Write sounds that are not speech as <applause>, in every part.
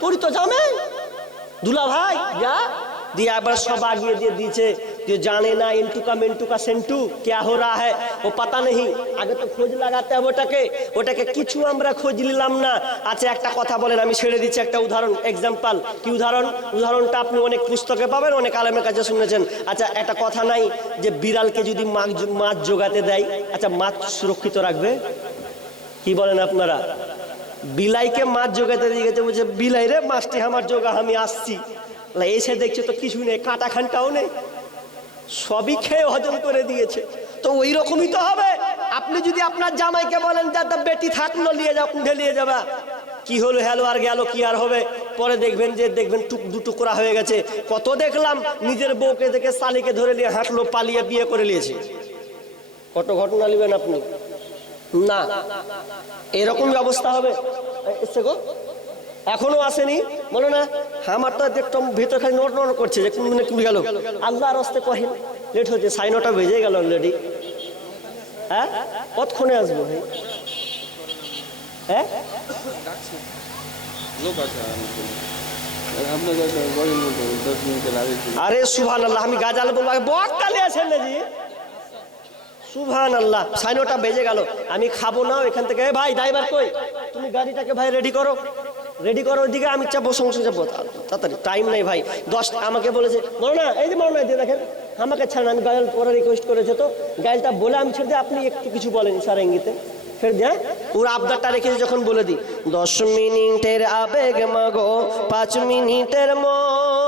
তোরই তো জামে দুলা ভাই যা দিয়ে একবার সব আগিয়ে দিয়ে দিয়েছে যে জানে না ইন্টুকা মিন্টুকা সেন্টু क्या हो रहा है वो पता नहीं আগে তো খোঁজ লাগাতে হবে ওটাকে ওটাকে কিছু আমরা খোঁজ নিলাম না আচ্ছা একটা কথা বলেন আমি ছেড়ে দিচ্ছি একটা উদাহরণ এক্সাম্পল কি উদাহরণ উদাহরণটা আপনি অনেক পুস্তকে পাবেন অনেক আলেমের কাছে শুনেছেন আচ্ছা একটা কথা নাই যে বিড়ালকে যদি মাছ মাছ জোগাতে দেয় আচ্ছা মাছ সুরক্ষিত রাখবে কি বলেন আপনারা বিলাইকে মাছ জোগাতে দিয়ে গেছে, বলছে, বিলাই রে, মাছটি আমার জোগা আমি আসছি। এসে দেখছে তো কিছু নেই কাঁটা খানটাও নেই। সবই খেয়ে হজম করে দিয়েছে। তো ওই রকমই তো হবে। আপনি যদি আপনার জামাইকে বলেন, যা বেটি থাকল নিয়ে যাও কুঁড়ে নিয়ে যাবা। কি হলো, হ্যালো, আর গেল কি আর হবে? পরে দেখবেন যে, দেখবেন টুক, দু টুকরা হয়ে গেছে। কত দেখলাম, নিজের বউকে দেখে শালিকে ধরে নিয়ে হাঁটলো, পালিয়ে বিয়ে করে নিয়েছে। কত ঘটনা নেবেন আপনি? না। এরকম অবস্থা হবে। এসছে গো। এখনও আসেনি। বলো না আমার তো একদম ভিতর খালি নোট নোট করছে যে কোন দিনে তুমি গেল। আল্লাহ রস্তে কহিন লেট হচ্ছে সাড়ে নটা বেজে গেল অলরেডি হ্যাঁ? কতক্ষণে আসব ভাই? হ্যাঁ। আরে সুভান আল্লাহ আমি গাজাল বলব আগে বকতালে আছেন না জি সুভান আল্লাহ সাড়ে নটা বেজে গেল। আমি খাব না, এখান থেকে ভাই ড্রাইভার কই? তুমি গাড়িটাকে ভাই রেডি করো। রেডি করো, ওইদিকে আমি চাপবো সমস্যা চাপবো। তাড়াতাড়ি টাইম নেই ভাই। দশ, আমাকে বলেছে বলো না এই যে বলো না এই যে দেখেন, আমাকে ছাড়েন, আমি গাড়ি পরে রিকোয়েস্ট করেছে তো, গাড়িটা বলে আমি ছেড়ে আপনি একটু কিছু বলেন স্যার ইঙ্গিতে ছেড়ে দিয়ে ওর আবদারটা রেখেছে যখন বলে দিই, দশ মিনিটের আবেগ মাগো, পাঁচ মিনিটের মন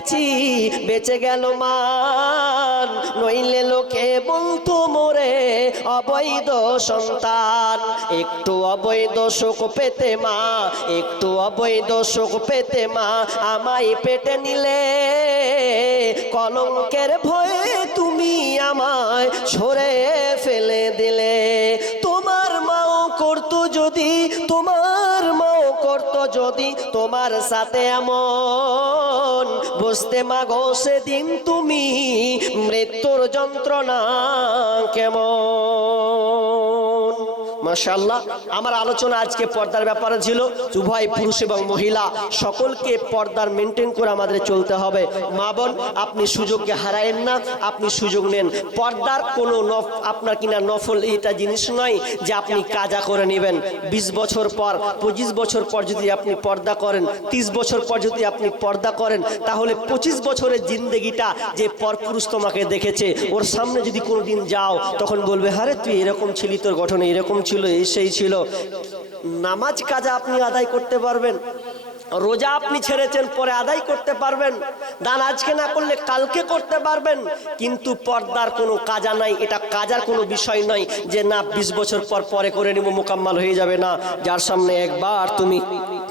গেছি বেঁচে গেল মান। নইলে লোকে বলতো, মোরে অবৈধ সন্তান। একটু অবৈধ সুখ পেতে মা, একটু অবৈধ সুখ পেতে মা। আমায় পেটে নিলে কলঙ্কের ভয়ে তুমি আমায় সরে ফেলে দিলে। যদি তোমার সাথে এমন বুঝতে মাগো সেদিন তুমি মৃত্যুর যন্ত্রণা কেমন? মাশাল্লাহ আমার আলোচনা আজকে পর্দার ব্যাপারে ছিল। উভয় পুরুষ এবং মহিলা, সকলকে পর্দার মেনটেন করে আমাদের চলতে হবে। মা বোন, আপনি সুযোগকে হারায়েন না, আপনি সুযোগ নেন। পর্দার কোনো নফ, আপনার কিনা নফল এটা জিনিস নয় যে আপনি কাজা করে নেবেন। বিশ বছর পর, পঁচিশ বছর পর যদি আপনি পর্দা করেন, তিরিশ বছর পর যদি আপনি পর্দা করেন, তাহলে পঁচিশ বছরের জিন্দগিটা যে পরপুরুষ তোমাকে দেখেছে, ওর সামনে যদি কোনো দিন যাও, তখন বলবে হারে তুই এরকম ছিলি, তোর গঠনে এরকম ছিল এই সেই ছিল। নামাজ কাজা আপনি আদায় করতে পারবেন। রোজা আপনি ছেড়েছেন, পরে আদায় করতে পারবেন। দান আজকে না করলে কালকে করতে পারবেন। কিন্তু পর্দার কোনো কাজা নাই, এটা কাজার কোনো বিষয় নয় যে না, বিশ বছর পর পরে করে নিব, মোকাম্মাল হয়ে যাবে না। যার সামনে একবার তুমি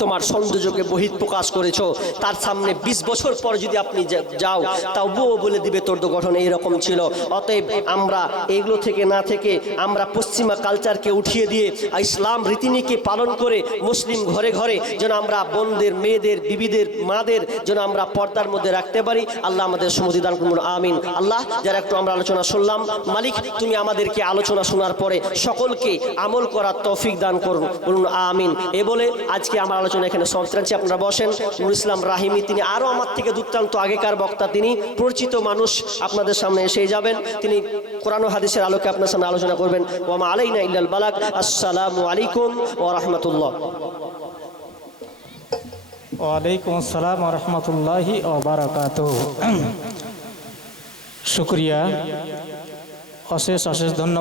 তোমার সৌন্দর্যকে বহিত প্রকাশ করেছ, তার সামনে বিশ বছর পর যদি আপনি যাও তাও বউ বলে দিবে, তোর তো গঠন এইরকম ছিল। অতএব আমরা এগুলো থেকে না থেকে আমরা পশ্চিমা কালচারকে উঠিয়ে দিয়ে, ইসলাম রীতিনীকে পালন করে, মুসলিম ঘরে ঘরে যেন আমরা বোনদের মেয়েদের, বিবিদের, মাদের যেন আমরা পর্দার মধ্যে রাখতে পারি। আল্লাহ আমাদের সমুদি দান করুন, আমিন। আল্লাহ, যারা একটু আমরা আলোচনা শুনলাম, মালিক, তুমি আমাদেরকে আলোচনা শোনার পরে সকলকে আমল করার তৌফিক দান করুন, বলুন আমিন। এ বলে আজকে আমার আলোচনা এখানে রাখছি। আপনারা বসেন। নুর ইসলাম রাহিমি, তিনি আরও আমার থেকে দুর্দান্ত আগেকার বক্তা। তিনি পরিচিত মানুষ আপনাদের সামনে এসে যাবেন। তিনি কোরআন হাদিসের আলোকে আপনার সামনে আলোচনা করবেন। ওমা আলাইনা ইল্লাল বালাক আসসালামু আলাইকুম ওয়া রাহমাতুল্লাহ। ওয়ালাইকুম আসসালাম রহমতুল্লাহি ওবরাকাত <clears throat> শুক্রিয়া। অশেষ অশেষ ধন্যবাদ।